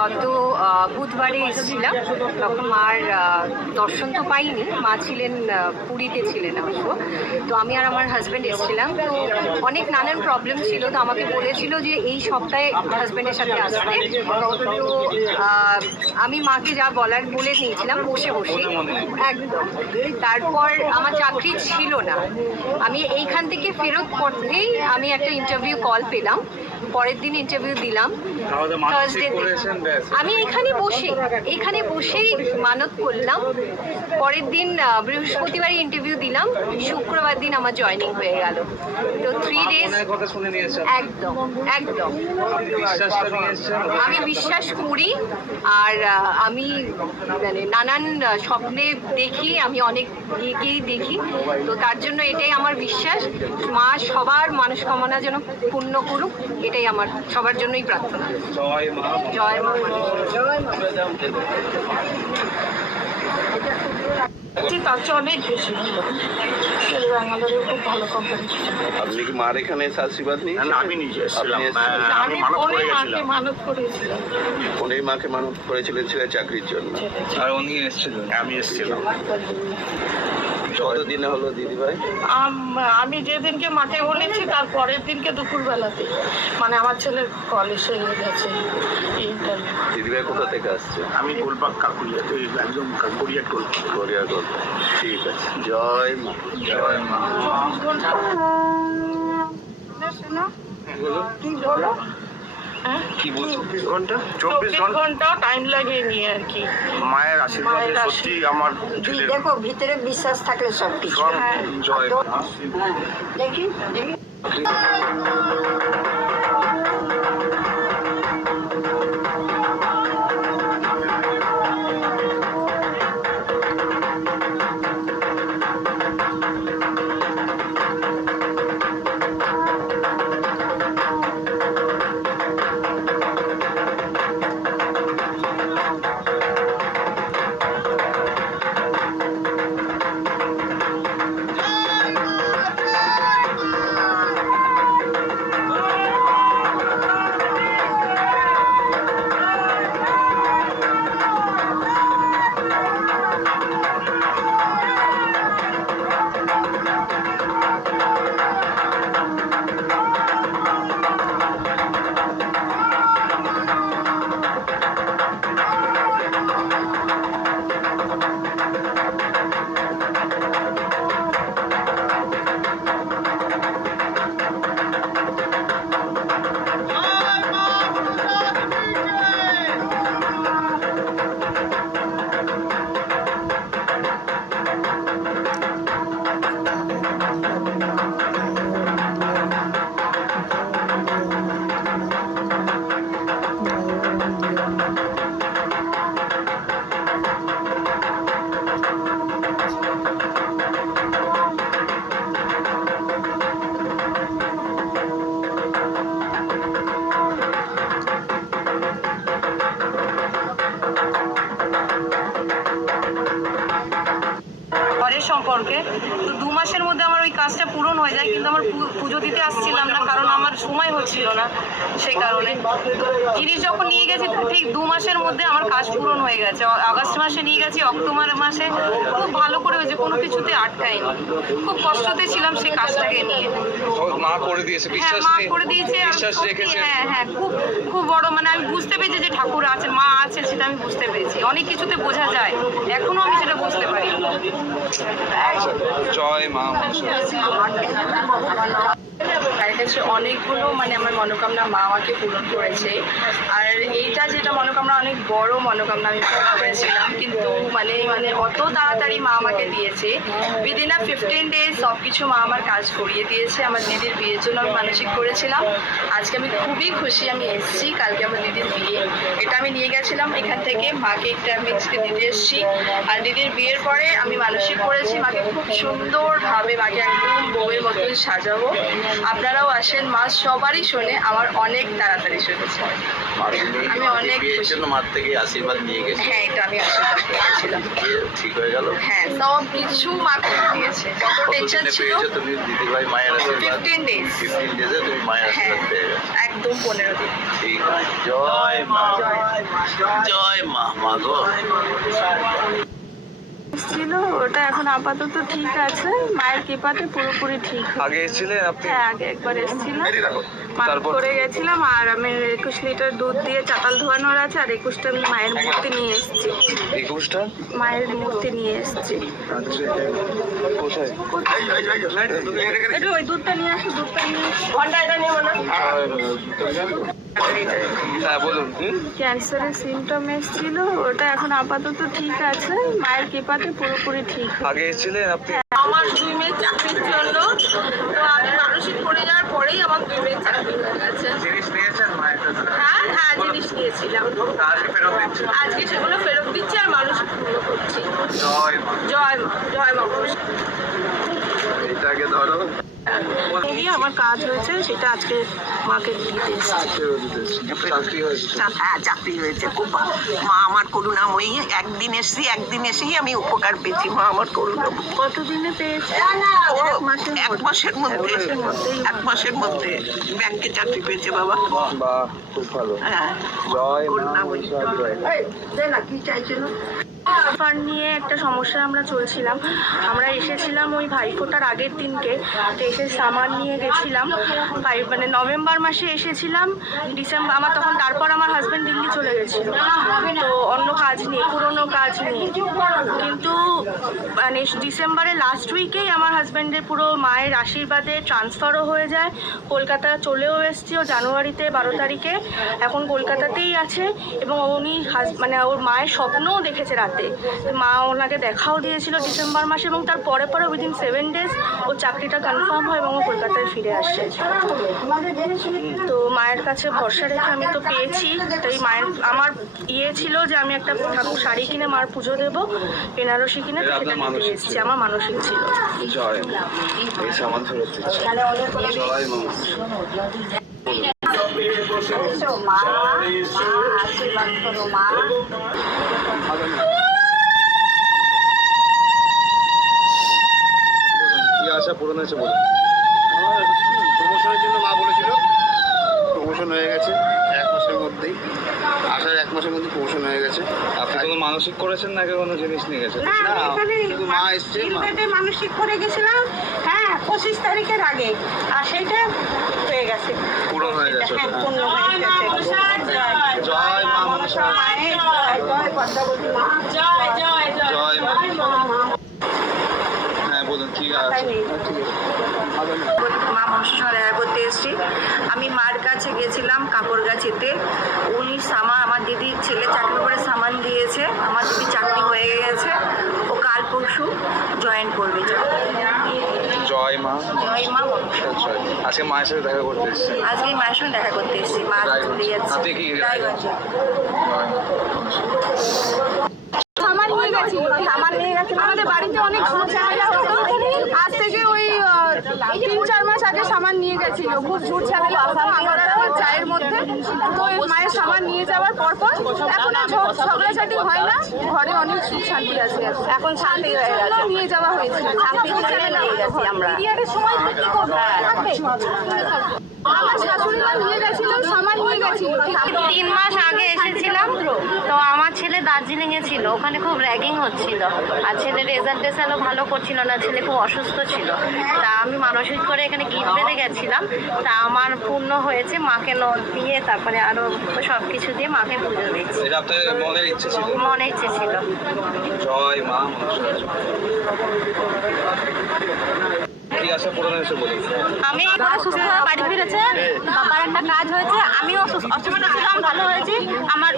গত বুধবারে এসেছিলাম। তখন মার দর্শন তো পাইনি। মা ছিলেন পুরীতে ছিলেন অবশ্য। তো আমি আর আমার হাজব্যান্ড এসেছিলাম। তো অনেক নানান প্রবলেম ছিল। তো আমাকে বলেছিল যে এই সপ্তাহে হাজব্যান্ডের সাথে আসতে। তো আমি মাকে যা বলার বলে নিয়েছিলাম বসে বসে। একদম। তারপর আমার চাকরি ছিল না। আমি এইখান থেকে ফেরত পড়তেই আমি একটা ইন্টারভিউ কল পেলাম। পরের দিন ইন্টারভিউ দিলাম। থার্সডে আমি এখানে বসে এখানে বসেই মানত করলাম। পরের দিন বৃহস্পতিবারে ইন্টারভিউ দিলাম। শুক্রবার দিন আমার জয়েনিং হয়ে গেল। তো থ্রি ডেজ একদম একদম। আমি বিশ্বাস করি আর আমি মানে নানান স্বপ্নে দেখি আমি অনেক এগিয়েই দেখি। তো তার জন্য এটাই আমার বিশ্বাস। মা সবার মানসকামনা যেন পূর্ণ করুক এটাই আমার সবার জন্যই প্রার্থনা। জয় মা জয় মা জয় মা তার চেয়ে অনেক বেশি ভালো। ব্যাঙ্গালোরে খুব ভালো কোম্পানি আপনি কি মার এখানে আশীর্বাদ নিয়ে আমি নিজে? আমি মানত করে মাকে মানত করেছিলাম? ফোনেই মাকে মানত করেছিলেন ছেলে চাকরির জন্য? আর উনি এসেছিলেন। আমি এসেছিলাম। কত দিনে হলো দিদি ভাই আমি যেদিনকে মাকে বলেছি তার পরের দিনকে দুপুরবেলাতে মানে আমার ছেলের কল এসে গেছে ইন্টারভিউ দিদি ভাই কোথা থেকে আসছে? আমি গোলপাক কাকুরিয়াতে একদম কাকুরিয়া টোল গড়িয়া গল্প ঠিক আছে। জয় মা। জয় মা। কি বলো। কি বলছো? চব্বিশ ঘণ্টা? চব্বিশ চব্বিশ ঘণ্টা ঘণ্টা টাইম লাগে নিয়ে আর কি। মায়ের আশীর্বাদে সত্যি আমার ছেলের দেখো ভিতরে বিশ্বাস থাকলে সব কিছু। হ্যাঁ। জয়। দেখি দেখি। সম্পর্কে তো দু মাসের মধ্যে আমার ওই কাজটা পূরণ হয়ে যায়, কিন্তু আমার পুজো দিতে আসছিলাম না, কারণ আমার সময় হচ্ছিল না সেই কারণে। জিনিস যখন নিয়ে গেছি ঠিক দু মাসের মধ্যে আমার কাজ পূরণ হয়ে গেছে। আগস্ট মাসে নিয়ে গেছি অক্টোবর মাসে খুব ভালো করে হয়েছে কোনো কিছুতে আটকায়নি। খুব কষ্টতে ছিলাম সেই কাজটাকে নিয়ে। মা করে দিয়েছে হ্যাঁ বিশ্বাস মা করে দিয়েছে হ্যাঁ হ্যাঁ খুব খুব বড় মানে আমি বুঝতে পেরেছি যে ঠাকুর আছেন মা আছেন সেটা আমি বুঝতে পেরেছি। অনেক কিছুতে বোঝা যায় এখনও আমি সেটা বুঝতে পারি আচ্ছা, জয় মা কাছে অনেকগুলো মানে আমার মনোকামনা মা আমাকে পূরণ করেছে। আর এইটা যেটা মনোকামনা, অনেক বড় মনোকামনা আমি পূরণ করেছিলাম। কিন্তু মানে মানে অত তাড়াতাড়ি মা আমাকে দিয়েছে। উইদিন আ ফিফটিন ডেজ সব কিছু মা আমার কাজ করিয়ে দিয়েছে। আমার দিদির বিয়ের জন্য আমি মানসিক করেছিলাম। আজকে আমি খুবই খুশি আমি এসেছি, কালকে আমার দিদির বিয়ে। এটা আমি নিয়ে গেছিলাম, এখান থেকে মাকে একটা আমি দিতে এসেছি। আর দিদির বিয়ের পরে আমি মানসিক করেছি, মাকে খুব সুন্দরভাবে মাকে একদম বউয়ের মতন সাজাবো। আপনারাও আসেন মা সবারই শোনে আমার অনেক তাড়াতাড়ি শুনেছে। আমি অনেক জন্য মার থেকে আশীর্বাদ নিয়ে গেছি? হ্যাঁ এটা আমি আশীর্বাদ করেছিলাম ঠিক হয়ে গেল? হ্যাঁ সব কিছু মা করে দিয়েছে। যত টেনশন ছিল তুমি? দিদি ভাই মায়ের আশীর্বাদ? ফিফটিন ডেজ ফিফটিন ডেজে তুমি মায়ের হ্যাঁ আশীর্বাদ পেয়ে গেছো। একদম পনেরো দিন। ঠিক আছে। জয় মা। জয় জয় মা। মা গো। ছিল ওটা এখন আপাতত ঠিক আছে মায়ের কৃপাতে পুরোপুরি ঠিক আগে এসেছিলেন আপনি হ্যাঁ আগে একবার এসেছিলাম মানত তারপর? করে গেছিলাম আর আমি একুশ লিটার দুধ দিয়ে চাতাল ধোয়ানোর আছে আর একুশটা আমি মায়ের মূর্তি নিয়ে এসেছি একুশটা মায়ের মূর্তি নিয়ে এসেছি আচ্ছা কোথায় একটু ওই দুধটা নিয়ে আসো দুধটা নিয়ে ঘন্টাটা নিয়ে না হ্যাঁ বলুন ক্যান্সারের সিমটম এসেছিল ওটা এখন আপাতত ঠিক আছে মায়ের কৃপাতে পুরোপুরি ঠিক আগে এসেছিলেন আপনি? আমার দুই মেয়ের চাকরির জন্য তো আমি মানসিক করে যাওয়ার পরেই আমার দুই মেয়ের চাকরি হয়ে গেছে। জিনিস নিয়েছেন মায়ের হ্যাঁ হ্যাঁ জিনিস নিয়েছিলাম। আজকে আজকে সেগুলো ফেরত দিচ্ছি আর মানসিক পূর্ণ করছি। জয় মা। জয় মা জয় মা এটাকে ধরো। আমার কাজ হয়েছে সেটা আজকে মাকে দিতে এসেছি। হ্যাঁ চাকরি হয়েছে খুব মা আমার করুণাময়ী একদিন এসছি একদিন এসেই আমি উপকার পেয়েছি মা আমার করুণাময়ী। কতদিনে পেয়েছে? ও এক মাসের এক মধ্যে। মাসের মধ্যে। এক মাসের মধ্যেই। এক মাসের মধ্যে। ব্যাংকে চাকরি পেয়েছে বাবা। বাহ খুব ভালো। হ্যাঁ। জয় না কি চাইছিল ফান্ড নিয়ে একটা সমস্যা আমরা চলছিলাম। আমরা এসেছিলাম ওই ভাইফোঁটার আগের দিনকে তো এসে সামান নিয়ে গেছিলাম। ভাই মানে নভেম্বর মাসে এসেছিলাম, ডিসেম্বর আমার তখন তারপর আমার হাজব্যান্ড দিল্লি চলে গেছিল। তো অন্য কাজ নিয়ে পুরনো কাজ নিয়ে কিন্তু মানে ডিসেম্বরের লাস্ট উইকেই আমার হাজব্যান্ডের পুরো মায়ের আশীর্বাদে ট্রান্সফারও হয়ে যায়। কলকাতা চলেও এসছি ও জানুয়ারিতে বারো তারিখে। এখন কলকাতাতেই আছে এবং উনি মানে ওর মায়ের স্বপ্নও দেখেছে রাতে। মা ওনাকে দেখাও দিয়েছিল ডিসেম্বর মাসে এবং তার পরে পরে উইদিন সেভেন ডেজ ও চাকরিটা কনফার্ম হয় এবং কলকাতায় ফিরে আসে তো মায়ের কাছে ভরসা রেখে আমি তো পেয়েছি। তাই মায়ের আমার ইয়ে ছিল যে আমি একটা ঠাকুর শাড়ি কিনে মার পুজো দেবো বেনারসি কিনে তো সেটা আপনার এসেছি আমার মানসিক ছিল। মা আশীর্বাদ করো মা। আশা পূরণ হয়েছে বলুন। আমার প্রমোশনের জন্য মা বলেছিল প্রমোশন হয়ে গেছে এক মাসের মধ্যেই। আসার এক মাসের মধ্যে প্রমোশন হয়ে গেছে। আপনি কোনো মানসিক করেছেন নাকি কোনো জিনিস নিয়ে গেছেন? না শুধু মা এসছে মানসিক করে গেছিলাম। হ্যাঁ পঁচিশ তারিখের আগে। আর সেইটা হয়ে গেছে। পূরণ হয়ে গেছে হ্যাঁ পূর্ণ হয়ে গেছে। জয় মা মনসা মায়ের জয় জয় পদ্মাবতী মা। জয় জয় জয় মা হ্যাঁ বলুন কি আছে মা সঙ্গে দেখা করতে এসেছি আমি মার কাছে গেছিলাম কাপড় গাছিতে। উনি সামা আমার দিদির ছেলে চাকরি করে সামান দিয়েছে। আমার দিদি চাকরি হয়ে গেছে। ও কাল পরশু জয়েন করবে। জয় মা। জয় মা মনসা জয়। আজকে মায়ের সাথে দেখা করতে এসেছেন আজকে মায়ের সঙ্গে দেখা করতে এসেছি। মা চলে যাচ্ছে। সামান নিয়ে গেছি। সামান নিয়ে গেছি আমাদের বাড়িতে অনেক ঝুট ঝামেলা হতো আজ থেকে ওই আহ, তিন চার মাস আগে সামান নিয়ে গেছিল। খুব ঝুট হতো আমার চায়ের মধ্যে তো মায়ের সামান নিয়ে যাওয়ার পর পর এখন ঝগড়াঝাটি হয় না। ঘরে অনেক সুখ শান্তি আছে। এখন শান্তি হয়ে গেছে। নিয়ে যাওয়া ঝামেলা নিয়ে গেছি আমরা। সময় কি আমার শাশুড়ি মা নিয়ে গেছিল সামান নিয়ে গেছিল। তিন মাস আগে এসেছিলাম তো আমার ছেলে দার্জিলিং এ ছিল। ওখানে খুব র্যাগিং হচ্ছিল। আর ছেলে রেজাল্ট টেজাল্টও ভালো করছিল না ছেলে খুব অসুস্থ ছিল। তা আমি মানসিক করে এখানে গিফট পেতে গেছিলাম। তা আমার পূর্ণ হয়েছে মাকে নদ দিয়ে তারপরে আরও সব কিছু দিয়ে মাকে পুজো দিচ্ছি। মনের ইচ্ছে ছিল? মনে ইচ্ছে ছিল। জয় মা আমি অসুস্থ হয়ে বাড়ি ফিরেছে বাবার একটা কাজ হয়েছে আমিও অসুস্থ ছিলাম ভালো হয়েছি। আমার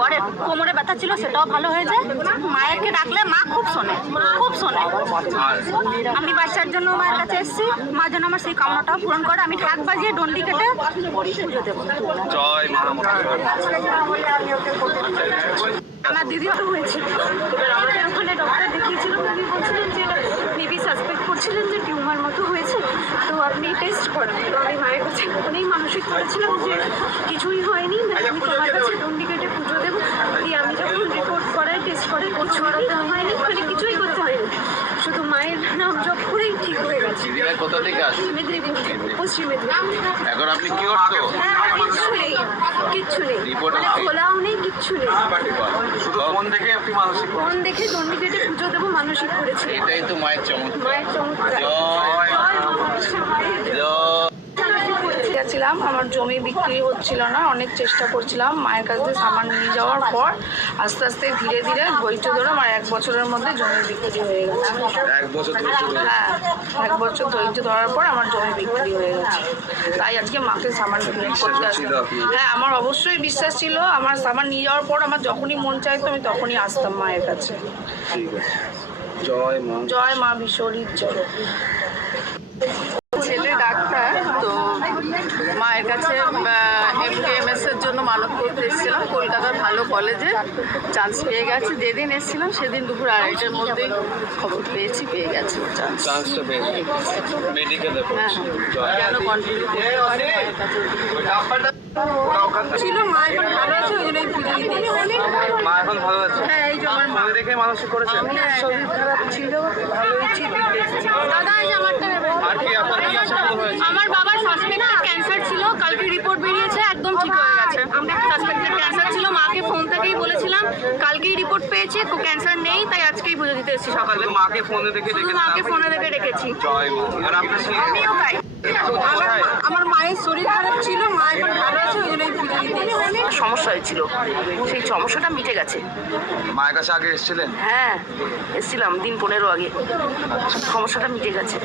পরে কোমরে ব্যথা ছিল সেটাও ভালো হয়েছে। মায়েরকে ডাকলে মা খুব শোনে খুব শোনে। আমি বাচ্চার জন্য মায়ের কাছে এসেছি মা যেন আমার সেই কামনাটাও পূরণ করে। আমি ঢাক বাজিয়ে ডন্ডি কেটে পুজো দেবো। আমার দিদি ভালো হয়েছিল ওখানে ডক্টর দেখিয়েছিলাম উনি বলছিলেন যে মেবি সাসপেক্ট করছিলেন যে টিউমার মতো হয়েছে তো আপনি টেস্ট করেন তো আমি মায়ের কাছে ওখানেই মানসিক করেছিলাম যে কিছুই হয়নি। আমি তোমার কাছে ডন্ডি পুজো দেবো। দিয়ে আমি যখন রিপোর্ট করাই টেস্ট করে কিছু হয়নি মানে কিছুই করতে হয়নি। শুধু মায়ের নাম জপ করেই ঠিক হয়ে গেছে। কোথা থেকে আসছে? মেদিনীপুর পশ্চিম মেদিনীপুর এখন আপনি কি করতো হ্যাঁ, কিচ্ছু নেই। মানে খোলাও নেই কিচ্ছু নেই। শুধু ফোন দেখে আপনি মানসিক ফোন দেখে চণ্ডীগেটে পুজো দেবো মানসিক করেছি। এটাই তো মায়ের চমৎকার। মায়ের চমৎকার। জয় জয়। গেছিলাম আমার জমি বিক্রি হচ্ছিল না অনেক চেষ্টা করছিলাম মায়ের কাছ থেকে সামান নিয়ে যাওয়ার পর আস্তে আস্তে ধীরে ধীরে ধৈর্য ধরে আমার এক বছরের মধ্যে জমি বিক্রি হয়ে গেছে। এক বছর হ্যাঁ এক বছর ধৈর্য ধরার পর আমার জমি বিক্রি হয়ে গেছে। তাই আজকে মাকে সামান বিক্রি করতে আসলাম। হ্যাঁ আমার অবশ্যই বিশ্বাস ছিল আমার সামান নিয়ে যাওয়ার পর আমার যখনই মন চাইতো আমি তখনই আসতাম মায়ের কাছে। ঠিক আছে। জয় মা জয় মা বিশ্বরীর জয় ছেলে ডাক্তার তো মায়ের কাছে এমকেএমএস এর জন্য মানত করতে এসেছিলাম কলকাতার ভালো কলেজে চান্স পেয়ে গেছে। যেদিন এসেছিলাম সেদিন দুপুর আড়াইটার মধ্যে খবর পেয়েছি পেয়ে গেছে চান্স হ্যাঁ কেন কন্টিনিউ কাছে ছিল মা এখন ভালো আছে। মা এখন ভালো আছে? হ্যাঁ আমার দেখে মানসিক করেছেন? শরীর খারাপ ছিল ভালো হয়েছি দাদা এই আমারটা নেবে আর কি আপনার কি অসুবিধা হয়েছে? আমার বাবার সাসপেক্টেড ক্যান্সার ছিল কালকে রিপোর্ট বেরিয়েছে একদম ঠিক হয়ে গেছে। আমরা সাসপেক্টেড ক্যান্সার ছিল মাকে ফোন থেকেই বলেছিলাম কালকেই রিপোর্ট পেয়েছে ক্যান্সার নেই তাই আজকেই পুজো দিতে এসেছি সকালে। মাকে ফোনে দেখে মাকে ফোনে দেখে রেখেছি। জয় আর আপনার আমিও তাই। আমার মায়ের শরীর খারাপ ছিল মা এখন ভালো আছে ওই জন্যই পুজো দিতে এসেছি। সমস্যা হয়েছিল সেই সমস্যাটা মিটে গেছে। মায়ের কাছে আগে এসেছিলেন? হ্যাঁ এসেছিলাম দিন পনেরো আগে। সমস্যাটা মিটে গেছে।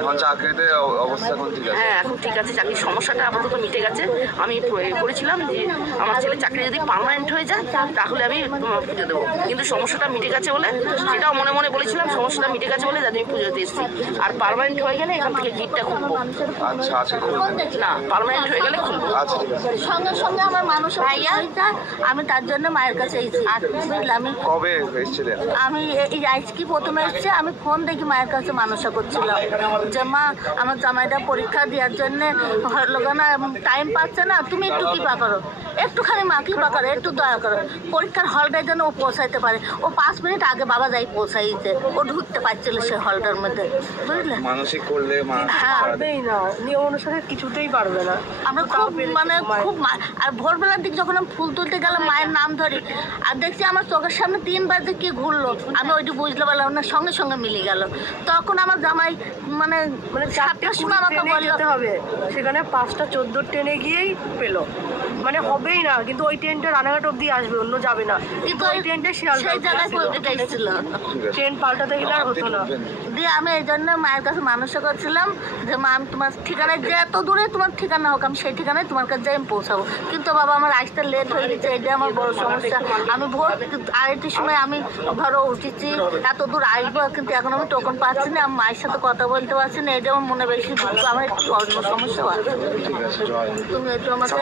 এখন চাকরিতে অবস্থা এখন ঠিক আছে? হ্যাঁ এখন ঠিক আছে। চাকরির সমস্যাটা আপাতত মিটে গেছে। আমি করেছিলাম যে আমার ছেলে চাকরি যদি পার্মানেন্ট হয়ে যায় তাহলে আমি পুজো দেবো। কিন্তু সমস্যাটা মিটে গেছে বলে সেটাও মনে মনে বলেছিলাম সমস্যাটা মিটে গেছে বলে যাতে আমি পুজোতে এসেছি। আর পার্মানেন্ট হয়ে গেলে এখান থেকে গিটটা খুলবো আচ্ছা আজকে খুলবেন না পার্মানেন্ট হয়ে গেলে খুলবো। আচ্ছা ঠিক আছে। সঙ্গে সঙ্গে আমার মানুষ ভাইয়া আমি তার জন্য মায়ের কাছে আমি কবে এসেছিলেন? আমি এই আজকে প্রথমে এসেছি আমি ফোন দেখি মায়ের কাছে মানসা করছিলাম। যে মা আমার জামাইটা পরীক্ষা দেওয়ার জন্য না টাইম পাচ্ছে না তুমি একটু কৃপা করো? একটুখানি মা কৃপা করো একটু দয়া করো। পরীক্ষার হলটার জন্য ও পৌঁছাইতে পারে। ও পাঁচ মিনিট আগে বাবা যাই পৌঁছাইতে ও ঢুকতে পারছিল সে হলটার মধ্যে। বুঝলে? মানসিক করলে মা হ্যাঁ না নিয়ম অনুসারে কিছুতেই পারবে না। আমরা খুব মানে খুব আর ভোরবেলার দিক যখন আমি ফুল তুলতে গেলাম মায়ের নাম ধরি। আর দেখছি আমার চোখের সামনে তিনবার যে কি ঘুরলো। আমি ওইটি বুঝতে পারলাম না সঙ্গে সঙ্গে মিলে গেল। তখন আমার জামাই মানে মানে সাতটার সময় আমাকে বলল যেতে হবে। সেখানে পাঁচটা চোদ্দ ট্রেনে গিয়েই পেল। মানে হবেই না কিন্তু ওই ট্রেনটা রানাঘাট অবধি আসবে অন্য যাবে না। কিন্তু ওই ট্রেনটা শিয়ালদা আছে। ট্রেন পাল্টাতে গেলে আর হতো না। দিয়ে আমি এই জন্য মায়ের কাছে মানুষ করছিলাম যে মা তোমার ঠিকানায় যে এত দূরে তোমার ঠিকানা হোক আমি সেই ঠিকানায় তোমার কাছে যাই আমি পৌঁছাবো। কিন্তু বাবা আমার আসতে লেট হয়ে গেছে এটা আমার বড় সমস্যা। আমি ভোর আড়াইটির সময় আমি ধরো উঠেছি এত দূর আসব কিন্তু এখন আমি টোকন পাচ্ছি না আমি মায়ের সাথে কথা বলতে পারছি না এটা আমার মনে বেশি দুঃখ আমার একটু অন্য সমস্যা আছে। তুমি একটু আমাকে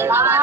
জয় মা।